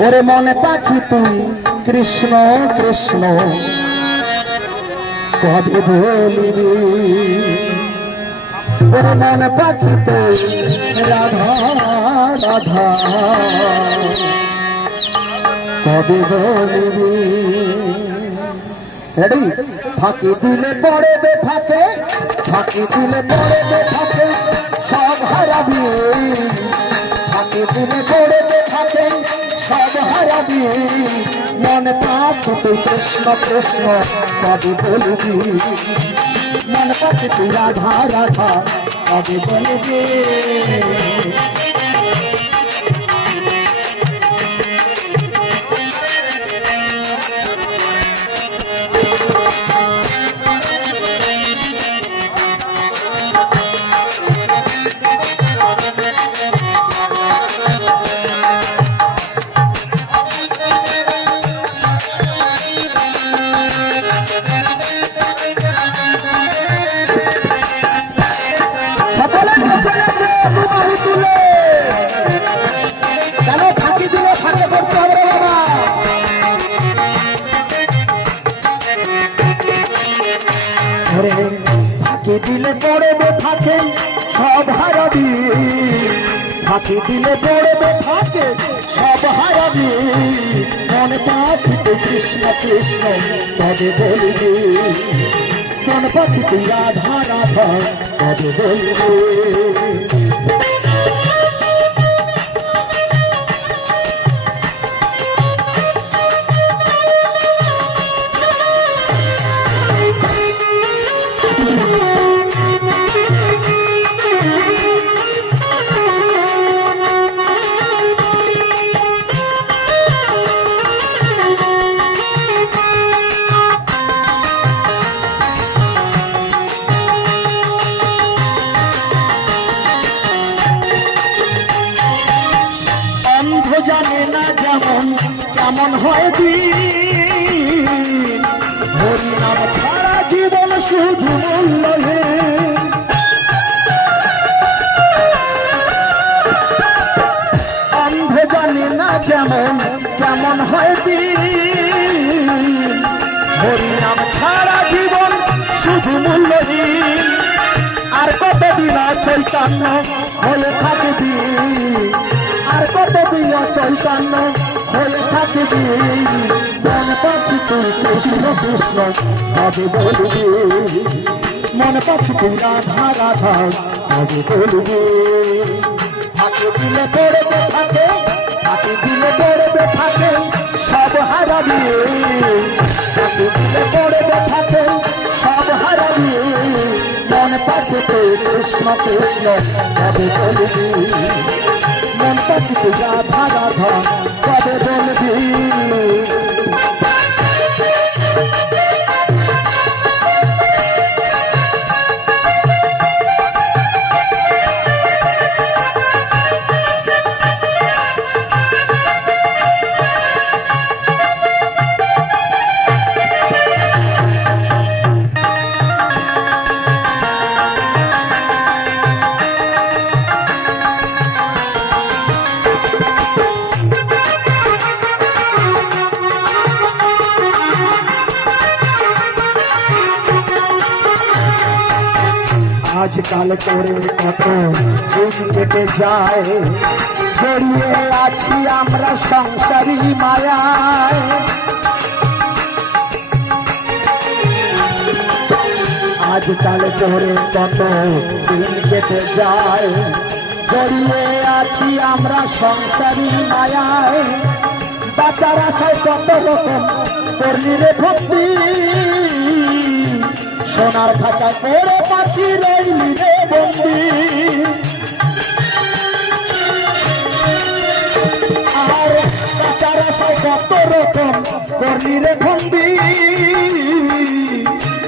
ওরে মনে পাখি তুই কৃষ্ণ কৃষ্ণ কবে বলিবি, ওরে মনে পাখি তুই রাধা রাধা কবে বলিবি। রেডি? ফাঁকি দিলে পড়বে ফাঁকে, ফাঁকি দিলে পড়বে ফাঁকে সব হারাবি, ফাঁকি দিলে পড়বে ফাঁকে সব হারাবি। মনে পাখি তুই কৃষ্ণ কৃষ্ণ কবে বলবি, মনে পাখি তুই রাধা রাধা কবে বলবি। ফাঁকি দিলে পড়বে ফাঁকে সব হারাবি, ফাঁকি দিলে পড়বে ফাঁকে সব হারাবি। মনে পাখি তুই কৃষ্ণ কৃষ্ণ কবে বলবি, মনে পাখি তুই রাধা রাধা কবে বলবি। জানে না যেমন কেমন হয় দিন, হরিনাম ছাড়া জীবন শুধু মূল্যহীন। অন্ধ জানে না যেমন কেমন হয় দিন, হরিনাম ছাড়া জীবন শুধু মূল্যহীন। আর কত দিন চৈতন্য হয়ে থাকবি, আর কত দিন চৈতন্য হয়ে থাকবি। মনে পাখি তুই কৃষ্ণ কৃষ্ণ কবে বলবি, মনে পাখি তুই রাধা রাধা কবে বলবি। ফাঁকি দিলে পড়বে ফাঁকে, ফাঁকি দিলে পড়বে ফাঁকে সব হারাবি, ফাঁকি দিলে পড়বে ফাঁকে সব হারাবি। মনে পাখি তুই কৃষ্ণ কৃষ্ণ কবে বলবি, মন পাখি তুই রাধা রাধা কবে বলবি। আজকাল করে কত দিন কেটে যায়, জড়িয়ে আছি আমরা সংসারী মায়ায়। আজকাল করে কত দিন কেটে যায়, জড়িয়ে আছি আমরা সংসারী মায়ায়। বাঁচার আশায় কত রকম করলি রে ভক্তি, সোনার খাঁচায় পড়ে পাখি রইলি রে বন্দি। আর বাঁচার আশায় কত রকম করলি রে বন্দি,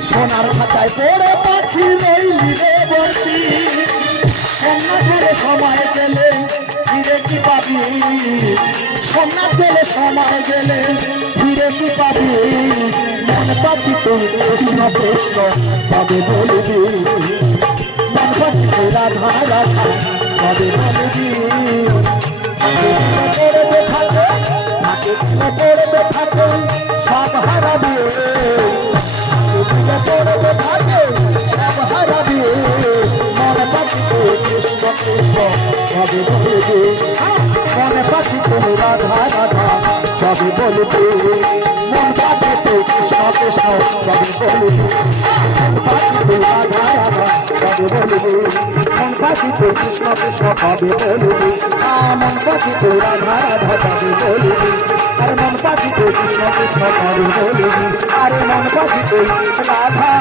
সোনার খাঁচায় পড়ে পাখি রইলি রে বন্দি। সোনা ধরে সময় গেলে ফিরে কি পাবি, সোনা ধরে সময় গেলে ফিরে কি পাবি। মনে পাখি তুই কৃষ্ণ কৃষ্ণ কবে বলবি, মন পাখি তুই রাধা রাধা কবে বলবি। পড়বে থাকে সব হারাবে পড়বে থাকে সব হারাবে মনে পাখিতে কৃষ্ণ কৃষ্ণ কবে বলবে মনে পাখিতে রাধা রাধা কবে বলবে মন পাখিতে কৃষ্ণ কৃষ্ণ কবে বলবে মন পাখিতে রাধা রাধা কবে বলবে মন পাখিতে কৃষ্ণ কৃষ্ণ কবে বলবে মন পাখিতে রাধা রাধা কবে বলবে আরে মন পাখিতে কৃষ্ণ কৃষ্ণ কবে বলবে আরে মন পাখিতে রাধা